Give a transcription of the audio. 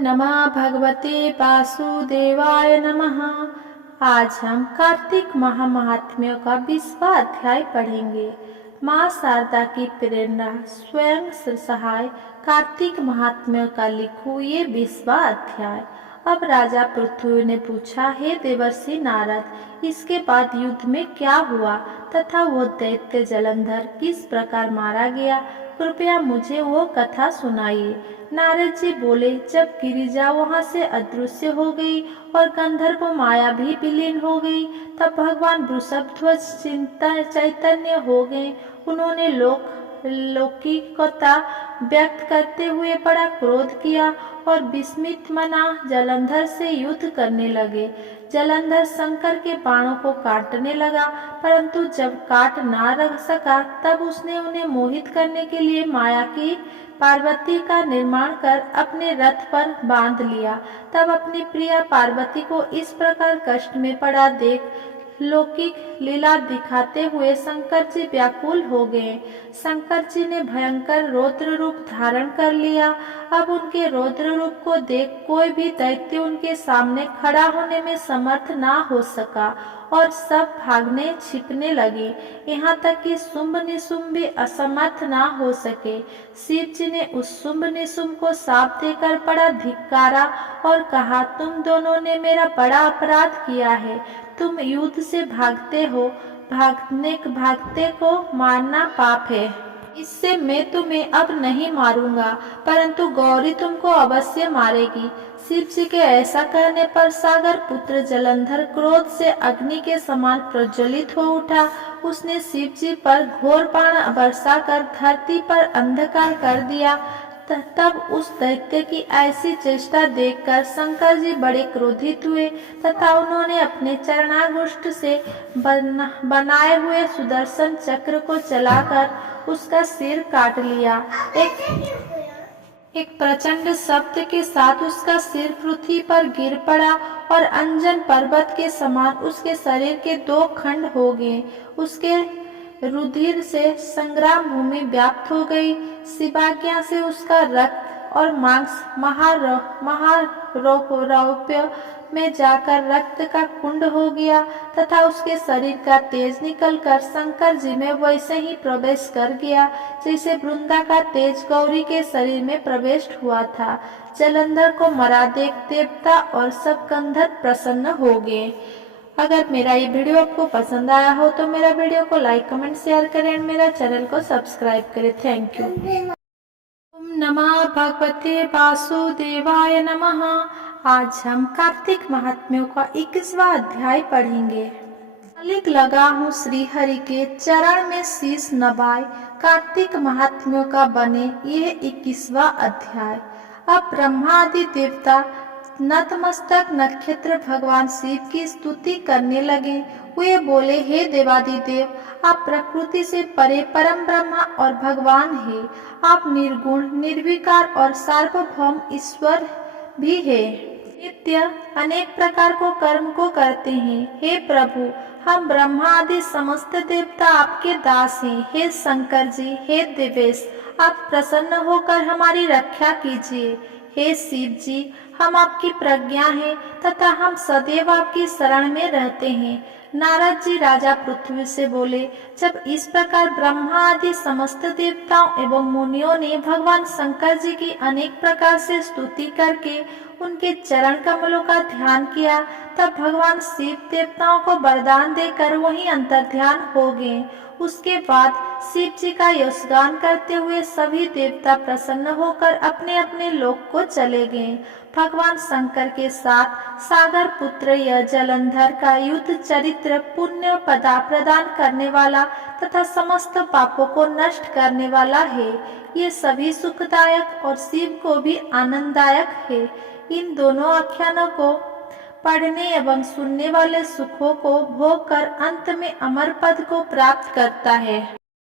नमः भगवते वासुदेवाय नमः। आज हम कार्तिक महात्म्य का 20वां अध्याय पढ़ेंगे। माँ शारदा की प्रेरणा स्वयं सहाय कार्तिक महात्म्य का लिखो ये 20वां अध्याय। अब राजा पृथ्वी ने पूछा, हे देवर्षि नारद, इसके बाद युद्ध में क्या हुआ तथा वो दैत्य जलंधर किस प्रकार मारा गया, कृपया मुझे वो कथा सुनाइए। नारद जी बोले, जब गिरिजा वहां से अदृश्य हो गई और गंधर्व माया भी विलीन हो गई, तब भगवान वृषभध्वज चैतन्य हो गए। उन्होंने लौकिकता व्यक्त करते हुए बड़ा क्रोध किया और विस्मित मना जलंधर से युद्ध करने लगे। जलंधर शंकर के बाणों को काटने लगा, परंतु जब काट ना रख सका तब उसने उन्हें मोहित करने के लिए माया की पार्वती का निर्माण कर अपने रथ पर बांध लिया। तब अपनी प्रिया पार्वती को इस प्रकार कष्ट में पड़ा देख लौकिक लीला दिखाते हुए शंकर जी व्याकुल हो गए। शंकर जी ने भयंकर रौद्र रूप धारण कर लिया। अब उनके रौद्र रूप को देख कोई भी दैत्य उनके सामने खड़ा होने में समर्थ ना हो सका और सब भागने छिपने लगे, यहाँ तक कि शुंभ निशुंभ भी असमर्थ ना हो सके। शिव जी ने उस शुंभ निशुंभ को शाप देकर बड़ा धिक्कारा और कहा, तुम दोनों ने मेरा बड़ा अपराध किया है। तुम युद्ध से भागते हो, भागते को मारना पाप है। इससे मैं तुम्हें अब नहीं मारूंगा, परंतु गौरी तुमको अवश्य मारेगी। शिव जी के ऐसा कहने पर सागर पुत्र जलंधर क्रोध से अग्नि के समान प्रज्वलित हो उठा। उसने शिव जी पर घोर बाण वर्षा कर धरती पर अंधकार कर दिया। तब उस दैत्य की ऐसी चेष्टा देखकर शंकर जी बड़े क्रोधित हुए तथा उन्होंने अपने चरणागुष्ठ से बनाए हुए सुदर्शन चक्र को चलाकर उसका सिर काट लिया। एक प्रचंड शब्द के साथ उसका सिर पृथ्वी पर गिर पड़ा और अंजन पर्वत के समान उसके शरीर के 2 खंड हो गए। उसके रुधिर से संग्राम भूमि व्याप्त हो गई। शिवाज्ञा से उसका रक्त और मांस महारौप्य में जाकर रक्त का कुंड हो गया तथा उसके शरीर का तेज निकलकर शंकर जी में वैसे ही प्रवेश कर गया जैसे वृंदा का तेज गौरी के शरीर में प्रवेश हुआ था। जलंधर को मरा देख देवता और सब गंधर्व प्रसन्न हो गए। अगर मेरा ये वीडियो आपको पसंद आया हो तो मेरा वीडियो को लाइक कमेंट शेयर करें और मेरा चैनल को सब्सक्राइब करें। Thank you. ओम नमः भगवते वासुदेवाय नमः। आज हम कार्तिक महात्म्यों का 21वां अध्याय पढ़ेंगे। मालिक लगा हूँ श्री हरि के चरण में शीश नवाए, कार्तिक महात्म्यों का बने यह 21वां अध्याय। अब ब्रह्मा आदि देवता नतमस्तक नक्षत्र भगवान शिव की स्तुति करने लगे। वे बोले, हे देवादिदेव, आप प्रकृति से परे परम ब्रह्मा और भगवान हैं। आप निर्गुण, निर्विकार और सार्वभौम ईश्वर भी है। नित्य अनेक प्रकार को कर्म को करते हैं। हे प्रभु, हम ब्रह्मा आदि समस्त देवता आपके दास हैं। हे शंकर जी, हे देवेश, आप प्रसन्न होकर हमारी रक्षा कीजिए। हे शिव जी, हम आपकी प्रज्ञा हैं तथा हम सदैव आपकी शरण में रहते हैं। नारद जी राजा पृथ्वी से बोले, जब इस प्रकार ब्रह्मा आदि समस्त देवताओं एवं मुनियों ने भगवान शंकर जी की अनेक प्रकार से स्तुति करके उनके चरण कमलों का ध्यान किया, तब भगवान शिव देवताओं को वरदान देकर वहीं अंतर्ध्यान हो गए। उसके बाद शिव जी का यशगान करते हुए सभी देवता प्रसन्न होकर अपने अपने लोक को चले गए। भगवान शंकर के साथ सागर पुत्र यह जलंधर का युद्ध चरित्र पुण्य पदा प्रदान करने वाला तथा समस्त पापों को नष्ट करने वाला है। ये सभी सुखदायक और शिव को भी आनंददायक है। इन दोनों आख्यानों को पढ़ने एवं सुनने वाले सुखों को भोग कर अंत में अमर पद को प्राप्त करता है।